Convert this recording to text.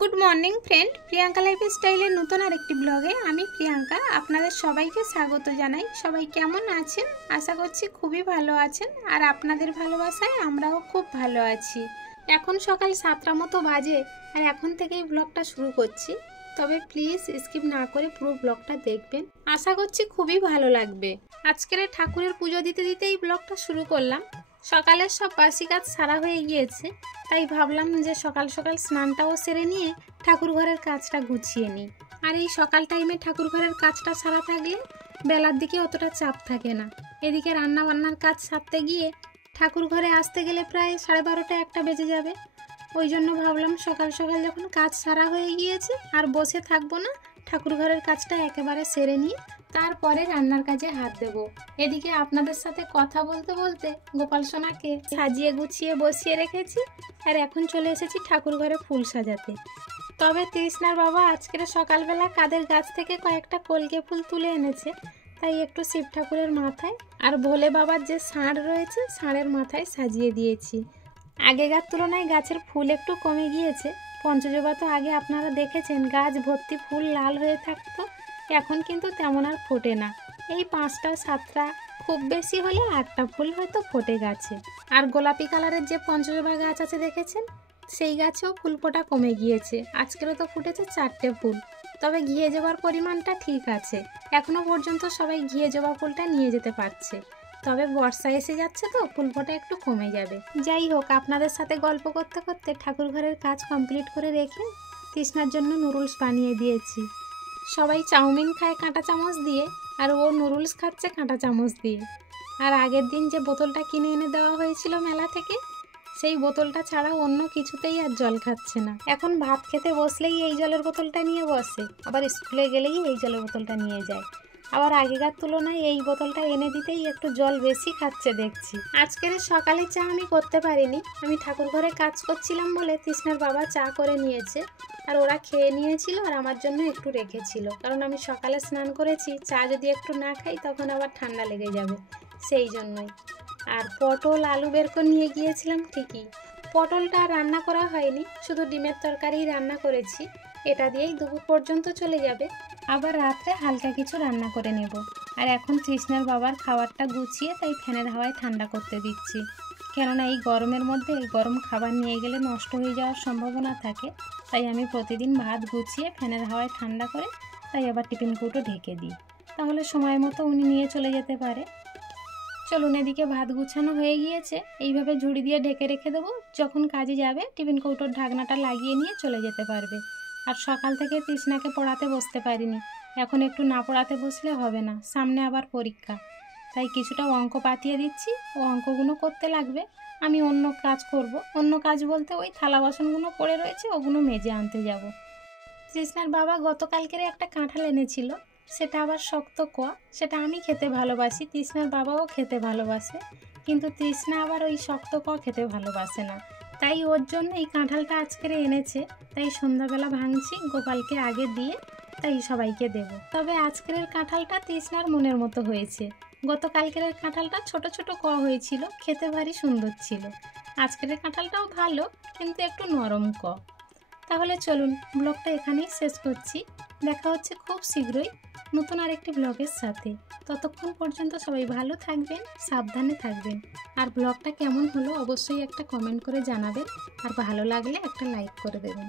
Good morning friend Priyanka life style नतून आरेकटी ब्लगे आमी प्रियंका आपनादेर सबाइके स्वागत जानाई। सबाई केमन आछेन? आशा करछि खूबই ভালো আছেন আর আপনাদের ভালোবাসায় আমরাও খুব ভালো আছি। এখন সকাল 7টা মতো বাজে আর এখন থেকেই ব্লগটা শুরু করছি। তবে প্লিজ স্কিপ না করে পুরো ব্লগটা দেখবেন, আশা করছি খুবই ভালো লাগবে। আজকের ঠাকুরের পুজো দিতে দিতেই ব্লগটা শুরু করলাম। সকালের সব বাসি কাজ সারা হয়ে গিয়েছে, তাই ভাবলাম যে সকাল সকাল স্নানটাও সেরে নিয়ে ঠাকুর ঘরের কাজটা গুছিয়ে নিই। আর এই সকাল টাইমে ঠাকুর ঘরের কাজটা সারা থাকলে বেলার দিকে অতটা চাপ থাকে না। এদিকে রান্না বান্নার কাজ সারতে গিয়ে ঠাকুর ঘরে আসতে গেলে প্রায় 12:30 একটা বেজে যাবে। ওই জন্য ভাবলাম সকাল সকাল যখন কাজ সারা হয়ে গিয়েছে আর বসে থাকবো না, ঠাকুর ঘরের কাজটা একেবারে সেরে নিয়ে তারপরে রান্নার কাজে হাত দেব। এদিকে আপনাদের সাথে কথা বলতে বলতে গোপাল সোনাকে সাজিয়ে গুছিয়ে বসিয়ে রেখেছি আর এখন চলে এসেছি ঠাকুর ঘরে ফুল সাজাতে। তবে তৃষ্ণার বাবা আজকের সকালবেলা কাদের গাছ থেকে কয়েকটা কলকে ফুল তুলে এনেছে, তাই একটু শিব ঠাকুরের মাথায় আর ভোলে বাবার যে ষাঁড় রয়েছে ষাঁড়ের মাথায় সাজিয়ে দিয়েছি। আগেকার তুলনায় গাছের ফুল একটু কমে গিয়েছে। পঞ্চজবা তো আগে আপনারা দেখেছেন গাছ ভর্তি ফুল লাল হয়ে থাকতো, এখন কিন্তু তেমন আর ফোটে না। এই 5টা 7টা খুব বেশি হলে 8টা ফুল হয়তো ফোটে গাছে। আর গোলাপি কালারের যে পঞ্চজবা গাছ আছে দেখেছেন, সেই গাছেও ফুল ফোটা কমে গিয়েছে। আজকেরও তো ফুটেছে 4টে ফুল। তবে ঘিয়ে জবার পরিমাণটা ঠিক আছে, এখনো পর্যন্ত সবাই ঘিয়ে জবা ফুলটা নিয়ে যেতে পারছে। তবে বর্ষা এসে যাচ্ছে তো ফুল ফোটা একটু কমে যাবে। যাই হোক, আপনাদের সাথে গল্প করতে করতে ঠাকুর ঘরের কাজ কমপ্লিট করে রেখে তৃষ্ণার জন্য নুডলস বানিয়ে দিয়েছি। সবাই চাউমিন খায় কাঁটা চামচ দিয়ে, আর ও নুডলস খাচ্ছে কাঁটা চামচ দিয়ে। আর আগের দিন যে বোতলটা কিনে এনে দেওয়া হয়েছিল মেলা থেকে, সেই বোতলটা ছাড়া অন্য কিছুতেই আর জল খাচ্ছে না। এখন ভাত খেতে বসলেই এই জলের বোতলটা নিয়ে বসে, আবার স্কুলে গেলেই এই জলের বোতলটা নিয়ে যায়। আবার আগেকার তুলনায় এই বোতলটা এনে দিতেই একটু জল বেশি খাচ্ছে দেখছি। আজকের সকালে চা আমি করতে পারিনি, আমি ঠাকুর ঘরে কাজ করছিলাম বলে তৃষ্ণার বাবা চা করে নিয়েছে আর ওরা খেয়ে নিয়েছিল আর আমার জন্য একটু রেখেছিল, কারণ আমি সকালে স্নান করেছি, চা যদি একটু না খাই তখন আবার ঠান্ডা লেগে যাবে, সেই জন্যই। আর পটল আলু বের করে নিয়ে গিয়েছিলাম ঠিকই, পটলটা রান্না করা হয়নি, শুধু ডিমের তরকারি রান্না করেছি। এটা দিয়েই দুপুর পর্যন্ত চলে যাবে, আবার রাত্রে হালকা কিছু রান্না করে নেব। আর এখন তৃষ্ণার বাবার খাবারটা গুছিয়ে তাই ফ্যানের হাওয়ায় ঠান্ডা করতে দিচ্ছি, কেননা এই গরমের মধ্যে এই গরম খাবার নিয়ে গেলে নষ্ট হয়ে যাওয়ার সম্ভাবনা থাকে। তাই আমি প্রতিদিন ভাত গুছিয়ে ফ্যানের হাওয়ায় ঠান্ডা করে তাই আবার টিফিন কৌটো ঢেকে দিই, তাহলে সময় মতো উনি নিয়ে চলে যেতে পারে। চলুন, এদিকে ভাত গুছানো হয়ে গিয়েছে, এইভাবে ঝুড়ি দিয়ে ঢেকে রেখে দেবো, যখন কাজে যাবে টিফিন কৌটোর ঢাকনাটা লাগিয়ে নিয়ে চলে যেতে পারবে। আর সকাল থেকে তৃষ্ণাকে পড়াতে বসতে পারিনি, এখন একটু না পড়াতে বসলে হবে না, সামনে আবার পরীক্ষা। তাই কিছুটা অঙ্ক পাতিয়ে দিচ্ছি, ও অঙ্কগুলো করতে লাগবে, আমি অন্য কাজ করব। অন্য কাজ বলতে ওই থালা বাসনগুলো পড়ে রয়েছে, ওগুলো মেজে আনতে যাব। তৃষ্ণার বাবা গতকালকের একটা কাঁঠাল এনেছিল, সেটা আবার শক্ত কোয়া, সেটা আমি খেতে ভালোবাসি, তৃষ্ণার বাবাও খেতে ভালোবাসে, কিন্তু তৃষ্ণা আবার ওই শক্ত কোয়া খেতে ভালোবাসে না। তাই ওর জন্য এই কাঁঠালটা আজকের এনেছে, তাই সন্ধ্যাবেলা ভাঙছি, গোপালকে আগে দিয়ে তাই সবাইকে দেব। তবে আজকের কাঁঠালটা তৃষ্ণার মনের মতো হয়েছে, গতকালকের কাঁঠালটা ছোট ছোট কোয়া হয়েছিল, খেতে ভারী সুন্দর ছিল। আজকের কাঁঠালটাও ভালো, কিন্তু একটু নরম কোয়া। তাহলে চলুন, ব্লগটা এখানেই শেষ করছি। দেখা হচ্ছে খুব শীঘ্রই নতুন আরেকটি ব্লগের সাথে। ততক্ষণ পর্যন্ত সবাই ভালো থাকবেন, সাবধানে থাকবেন। আর ব্লগটা কেমন হলো অবশ্যই একটা কমেন্ট করে জানাবেন, আর ভালো লাগলে একটা লাইক করে দেবেন।